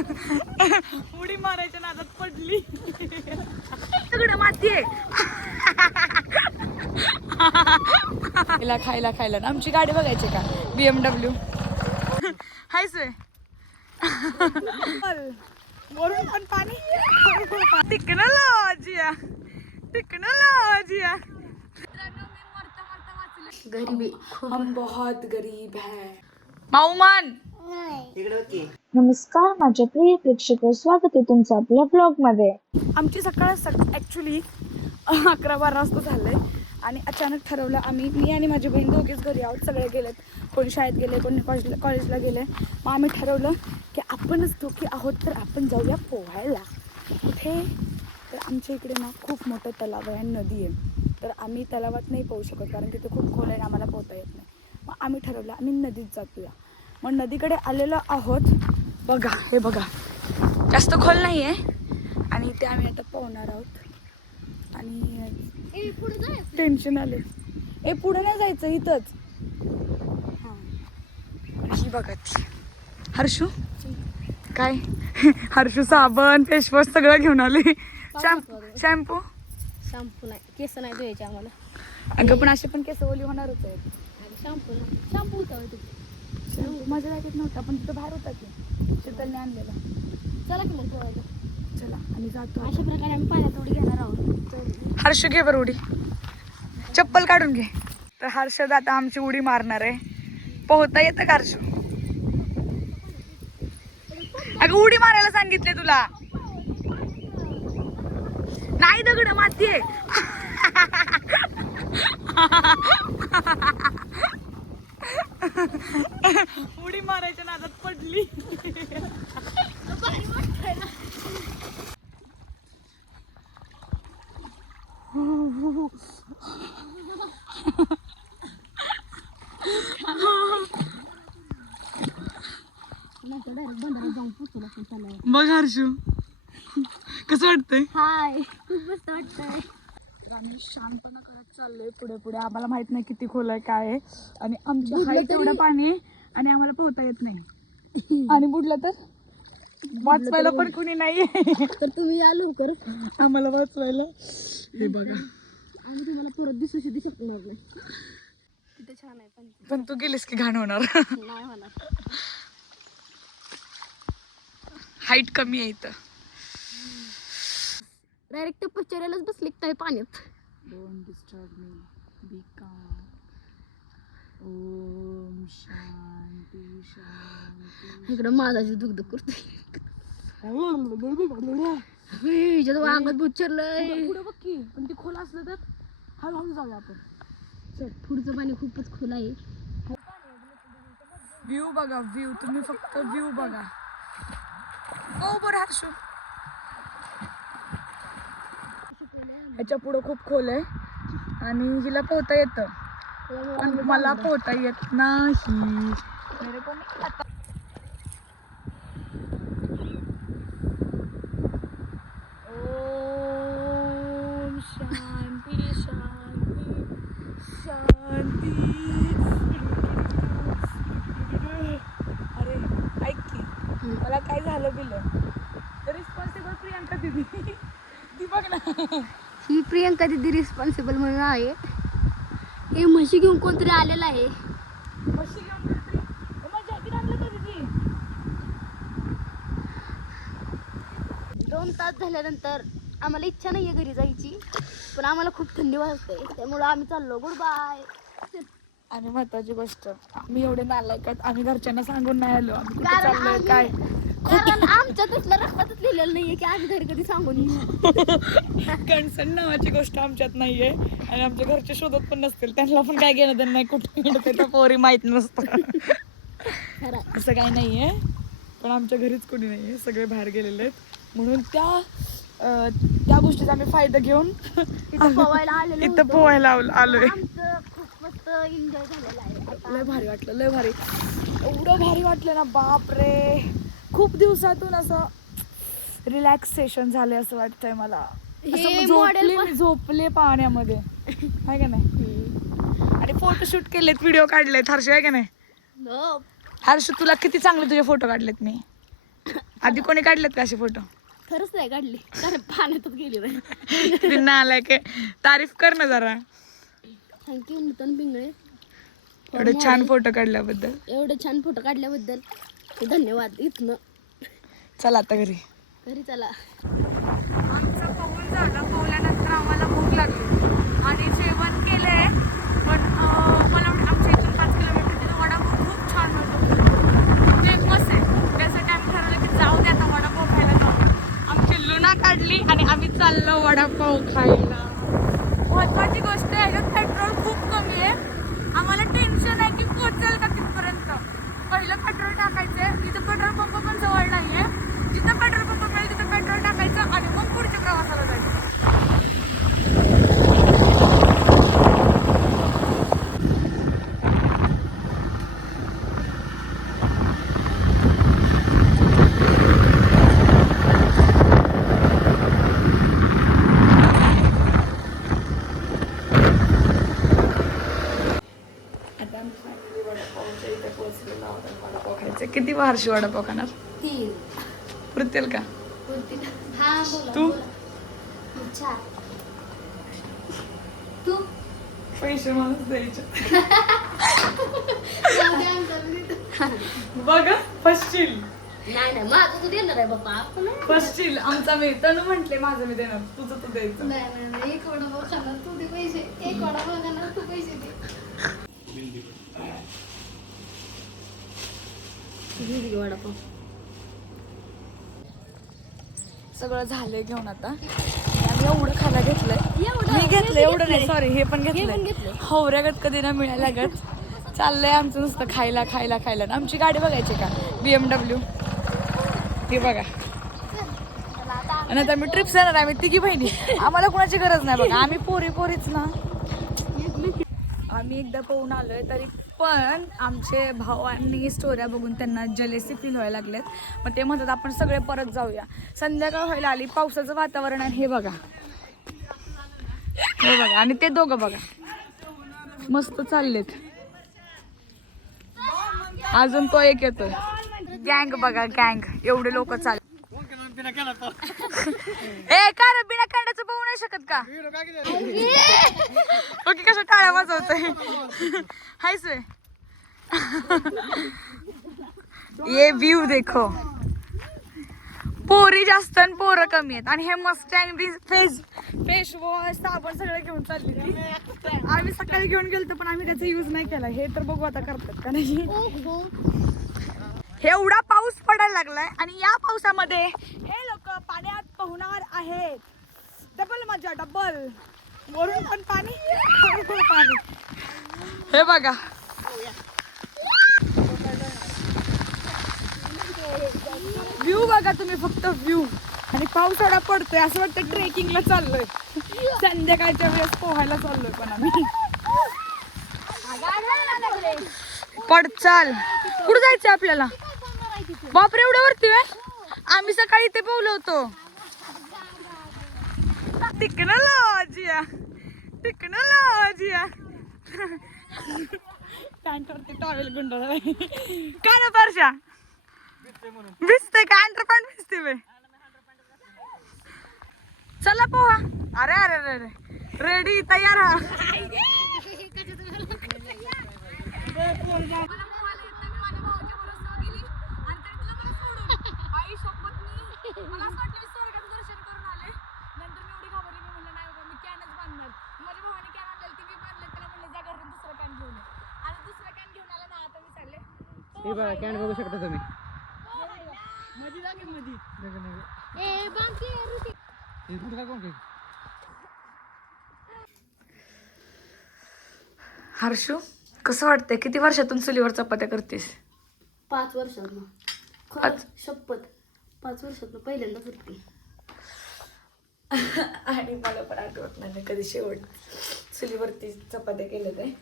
उडी मारायच्या नादात पडली. सगळं माती आहे. खायला खायला ना आमची गाडी बघायची का BMW हाय सोय. वरून पण पाणी. टेक्नॉलॉजिया टेक्नॉलॉजिया. गरीबी हम बहुत गरीब है. माऊमान नमस्कार माझ्या प्रिय प्रेक्षक, स्वागत आहे तुमचं आपल्या ब्लॉग मध्ये. आमची सकाळ ॲक्च्युली 11-12 वाजता झालंय आणि अचानक ठरवलं मी आणि माझी बहीण दोघेच घरी आहोत. सगळे गेलेत, कोणी शाळेत गेले, कोणी कॉलेजला गेले. मग आम्ही ठरवलं की आपणच दोघे आहोत तर आपण जाऊया पोहायला. कुठे तर आमच्या इकडे ना खूप मोठं तलाव आहे आणि नदी आहे. तर आम्ही तलावात नाही पोहू शकत कारण तिथे खूप खोल आहे आणि आम्हाला पोहता येत नाही. मग आम्ही ठरवलं आम्ही नदीत जाऊया. मग नदीकडे आलेलो आहोत. बघा हे बघा, जास्त खोल नाही आहे आणि इथे आम्ही आता पोहणार आहोत. आणि टेन्शन आले. पुढे नाही जायचं, इथंच. हां ही बघा ती हर्षू. काय हर्षू साबण फेसवॉश सगळं घेऊन आले. शॅम्पू नाही, केस नाही धुवायचे आम्हाला. अगं पण असे पण केस ओली होणारच आहेत. शॅम्पू होता माझ्या जागेत नव्हता पण तिथं बाहेर होता की शीतलने आणलेला. चला की मग पोहायला. चला आणि जातो. अशा प्रकारे आम्ही पाण्यात उडी घेणार आहोत. हर्ष घे बरं उडी, चप्पल काढून घे. तर हर्षद आता आमची उडी मारणार आहे. पोहता येतं का हर्षू? अगं उडी मारायला सांगितले तुला. नाही दगड माती आहे. उडी मारायच्या नादात पडली. डायरेक्ट बंधाऱ्यात जाऊन पुचू लागतो. बघ हर्षू कसं वाटतंय. हाय, खूप मस्त वाटतंय. आम्ही शांतपणा करत चाललोय पुढे पुढे. आम्हाला माहित नाही किती खोल आहे काय आहे आणि आमच्या हाईट एवढं पाणी आहे आणि आम्हाला पोहता येत नाही. आणि बुडलं तर वाचवायला पण कुणी नाहीये. तर तुम्ही या लवकर, आम्हाला वाचवायला. हे बघा आम्ही तुम्हाला परत दिसू शकणार नाही. तिथे छान आहे पण. पण तू गेलीस की घाण होणार. नाही होणार. हाईट कमी आहे इथं. डायरेक्ट पश्चर्यालाच बसली काय पाण्यात. डोंट डिस्टर्ब मी, बी काम. ओम शांती शांती. इकडं माझाची दुग्ध करते. अंगात बुच्चरलंय. पुढे बघ की, पण ती खोल असलं तर हळूहळू जाऊया आपण. पुढचं पाणी खूपच खोल आहे. व्ह्यू बघा, व्ह्यू. तुम्ही फक्त व्ह्यू बघा. ओ बरं हर्षू, ह्याच्या पुढं खूप खोल आहे आणि हिला पोहता येतं पण मला पोहता येत नाही. मेरे को नहीं आता. ओम शांती शांती शांती. अरे ऐक की, मला काय झालं बिलं तर रिस्पॉन्सिबल प्रियांका दिदी. ती बघ ना. ही प्रियंका दीदी रिस्पॉन्सिबल म्हणून आहे. हे म्हशी घेऊन कोणतरी आलेला आहे. म्हशी घेऊन माझ्या हाती आणलं का दिदी. 2 तास झाल्यानंतर आम्हाला इच्छा नाहीये घरी जायची, पण आम्हाला खूप थंडी वाजते त्यामुळे आम्ही चाललो. Good bye. आणि महत्वाची गोष्ट, आम्ही एवढे नालायक आहेत, आम्ही घरच्यांना सांगून नाही आलो आम्ही कुठे कारण चाललोय आम्ही- काय. कारण आमच्या तिथल्या रक्तातच लिहिलेलं नाहीये की आम्ही घरी कधी सांगून येऊ. कणसण नावाची गोष्ट आमच्यात नाहीये आणि आमच्या घरचे शोधत पण नसतील. त्यांना पण काय घेणं देणं नाही कुठे हिंडते तर पोरी माहित नसतं. खरं आहे. असं काही नाहीये, पण आमच्या घरीच कोणी नाहीये, सगळे बाहेर गेलेले आहेत. म्हणून त्या गोष्टीचा आम्ही फायदा घेऊन इथं पोवायला आलेलो इथं होतो. पोहायला आलोय. आमचं खूप मस्त एन्जॉय झालेला आहे. लय भारी वाटलं, लय भारी. एवढं भारी वाटलं ना, बाप रे. खूप दिवसातून असं रिलॅक्सेशन झाले असं वाटतंय मला. हे असं मॉडेल मी झोपले पाण्यामध्ये आहे का नाही. आणि फोटोशूट केलेत, व्हिडिओ काढलेत हर्ष आहे का नाही. हर्ष तुला किती चांगले तुझे फोटो काढलेत मी. आधी कोणी काढलेत का असे फोटो? खरंच नाही काढली कारण पाण्यातच गेली नाही. त्यांना आलाय काय तारीफ कर ना जरा, थँक्यू नूतन पिंगळे एवढे छान फोटो काढल्याबद्दल. एवढे छान फोटो काढल्याबद्दल धन्यवाद. इथनं चला आता घरी. घरी चला. आमचं पोहून झालं. पोहल्यानंतर आम्हाला भूक लागली आणि जेवण केलंय. पण मला आमच्या इथून 5 किलोमीटर तिथे वडापाव खूप छान होतो, फेमस आहे. त्यासाठी आम्ही ठरवलं की जाऊ दे आता वडापाव खायला जाऊ. आमची लुना काढली आणि आम्ही चाललो वडापाव खायला. महत्वाची गोष्ट आहे, ह्याच्यात पेट्रोल खूप कमी आहे. आम्हाला टेन्शन आहे की पोहोचेल का तिथपर्यंत. पहिलं पेट्रोल टाकायचंय. इथं पेट्रोल पंप पण जवळ नाहीये. जिथं पेट्रोल पंप मिळेल तिथं पेट्रोल टाकायचं आणि मग पुढच्या प्रवासाला जायचं. वडापाव खायचं. किती वारशी वडापाव खाणार? 3 पुरतील का? हा बोला. तू? 4. तू पैसे माणूस द्यायचे. बघ फसशील. नाही नाही माझं तू देणार आहे बाप्पा. आपण फसशील. आमचा मी तनु म्हंटले माझं मी देणार, तुझं तू द्यायचं. नाही एक वडापाव खाणार तू दे पैसे. एक वडापाव खाणार तू पैसे दे. वडापाव सगळं झालंय घेऊन आता. आम्ही एवढं खायला घेतलंय. मी घेतलंय एवढं नाही, सॉरी हे पण घेतलंय. हवऱ्यागत कधी ना मिळायला गत चाललंय आमचं नुसतं खायला खायला खायला. आमची गाडी बघायची का? BMW. हे बघा. आणि आता आम्ही ट्रिप्स येणार. आम्ही तिघी बहिणी. आम्हाला कोणाची गरज नाही बघा. आम्ही पोरीच ना. आम्ही एकदा पोहून आलोय तरी पण आमचे भावांनी स्टोऱ्या बघून त्यांना जलेसी फील व्हायला लागलेत. मग ते म्हणतात आपण सगळे परत जाऊया. संध्याकाळ व्हायला आली, पावसाचं वातावरण आहे. हे बघा, हे बघा. आणि ते दोघं बघा मस्त चाललेत. अजून तो एक येतोय. गँग बघा, गँग. एवढे लोक चालले. ए का रे, बिना कांड्याचं पोहू नाही शकत का? ओके, कसं टाळ्या वाजवतोय. हायच वे. ये व्ह्यू देखो. पोरी जास्त आणि पोरं कमी आहेत. आणि हे मस्टँग फेस वॉश साबण सगळं घेऊन चालली. आम्ही सकाळी घेऊन गेलतो पण आम्ही त्याचा यूज नाही केला. हे तर बघू आता करतात का नाही. एवढा पाऊस पडायला लागलाय आणि या पावसामध्ये हे लोक पाण्यात पोहणार आहेत. डबल मजा, डबल. वरून पण पाणी, वरून पण पाणी. हे बघा, व्ह्यू बघा तुम्ही, फक्त व्ह्यू. आणि पाऊस एवढा पडतोय असं वाटतं ट्रेकिंगला चाललोय. संध्याकाळच्या वेळेस पोहायला चाललोय पण आम्ही. पड चाल. कुठं जायचंय आपल्याला? बापरे, एवढं वरती आहे. आम्ही सकाळी इथे पोहलो होतो. टेक्नॉलॉजिया, टेक्नॉलॉजिया. पॅन्टवरती टॉवेल गुंडाळा काय ना परशा भिजते का? अंडरपॅन्ट भिजते वे. चला पोहा. अरे अरे अरे, रेडी, तयार हा. कॅन बघू शकता तुम्ही. हर्षू, कसं वाटतंय? किती वर्षातून चुलीवर चपात्या करतेस? 5 वर्षातनं. खरंच शपथ 5 वर्षातनं पहिल्यांदा करते. आणि मला पण आठवत नाही कधी शेवट चुलीवरती चपात्या केल्या ते.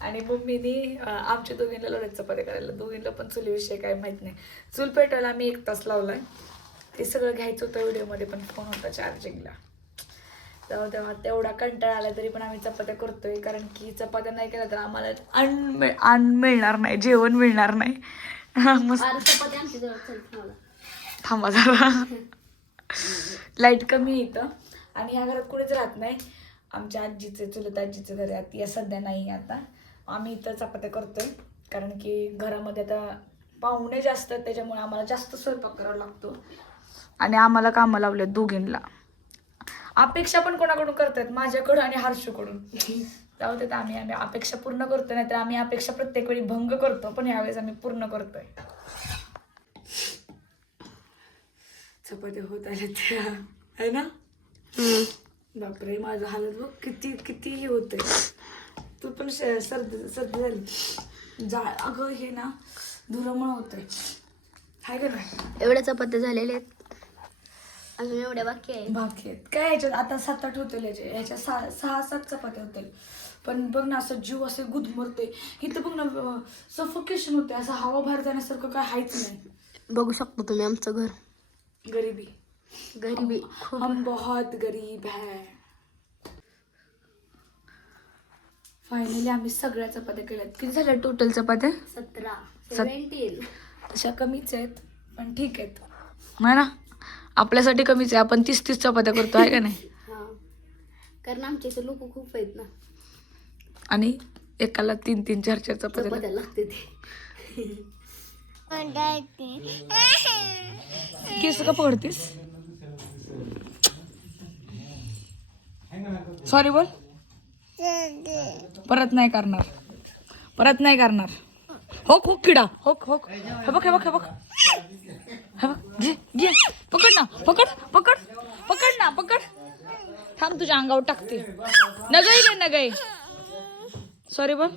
आणि मम्मीने आमच्या दोघींना लोण्याच्या चपात्या करायला. दोघींना पण चुलीविषयी काय माहीत नाही. चूल पेटवायला आम्ही 1 तास लावलाय. ते सगळं घ्यायचं होतं व्हिडिओमध्ये पण फोन होता चार्जिंगला. तेव्हा तेवढा कंटाळा आला तरी पण आम्ही चपात्या करतोय. कारण की चपात्या नाही केल्या तर आम्हाला अन्न मिळणार नाही, जेवण मिळणार नाही. मस्त चपाती आमची जवळ चल खायला. थांबा जरा. लाईट कमी आहे इथं आणि ह्या घरात कोणीच राहत नाही. आमच्या आजीचे चुलत आजीचं घर आहे या सध्या नाही आता. आम्ही इथं चपात्या करतोय कारण की घरामध्ये आता पाहुणे जास्त आहेत, त्याच्यामुळे आम्हाला जास्त स्वयंपाक करावा लागतो आणि आम्हाला कामं लावले दोघींना. अपेक्षा पण कोणाकडून करतात, माझ्याकडून आणि हर्षूकडून. जाऊ देत, आम्ही अपेक्षा पूर्ण करतो, नाही तर आम्ही अपेक्षा प्रत्येक वेळी भंग करतो, पण यावेळेस आम्ही पूर्ण करतोय. चपात्या होत आल्या त्या आहे ना. बापरे माझं हालत बघ किती किती होते. तू पण सर्दी झाली अगं. हे ना धुरामुळे होतंय हाय का नाही. एवढ्या चपात्या झालेल्या आहेत, अजून एवढ्या बाकी आहेत. काय ह्याच्यात आता 7-8 होतील, ह्याच्या 6-7 चपात्या होतील. पण बघ ना असं जीव असं गुदमरते इथं. बघ ना सफोकेशन होते, असं हवा बाहेर जाण्यासारखं काय हायच नाही. बघू शकतो तुम्ही आमचं घर. गरीबी हम बहुत गरीब है. फायनली आम्ही सगळ्या चपात्या केल्यात. किती झाल्या टोटल चपात्या? 17 तशा कमीच आहेत पण ठीक आहेत नाही ना. आपल्यासाठी कमीच आहे, आपण 30-30 चपात्या करतो आहे का नाही. कारण आमच्या इथे लोक खूप आहेत ना आणि एकाला 3-3, 4-4 चपात्या लागते ते. केस का पकडतीस? सॉरी बोल. परत नाही करणार. हो किडा हो. हे बघ घे पकड. थांब तुझ्या अंगावर टाकते. नगई. सॉरी बोल.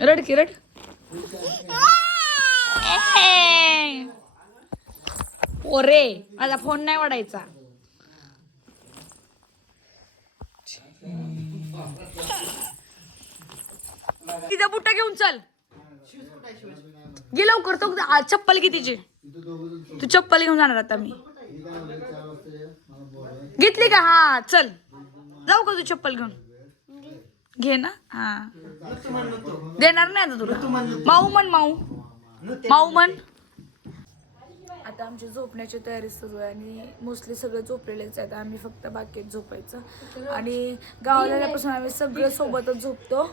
रड. ओरे माझा फोन नाही वाढायचा. तिचा बुट्टा घेऊन चल. गे लवकर. तो चप्पल घे तिची. तू चप्पल घेऊन जाणार आता. मी घेतली का? हा चल जाऊ का तू चप्पल घेऊन? घे ना. हा देणार नाही आता तुला. माऊ म्हण. आता आमची झोपण्याची तयारी सुरू आहे आणि मोस्टली सगळे झोपलेलेच आहेत. आम्ही फक्त बाकी झोपायचं. आणि गावाला आल्यापासून आम्ही सगळे सोबतच झोपतो.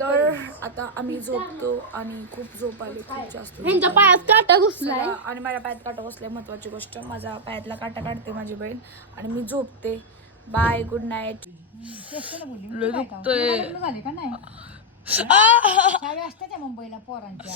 तर आता आम्ही झोपतो आणि खूप झोप आली, खूप जास्त. ह्यांच्या पायात काटा घुसलाय आणि माझ्या पायात काटा बसलाय. महत्वाची गोष्ट, माझ्या पायातला काटा काढते माझी बहीण आणि मी झोपते. Bye, good night. मुंबईला पोरांच्या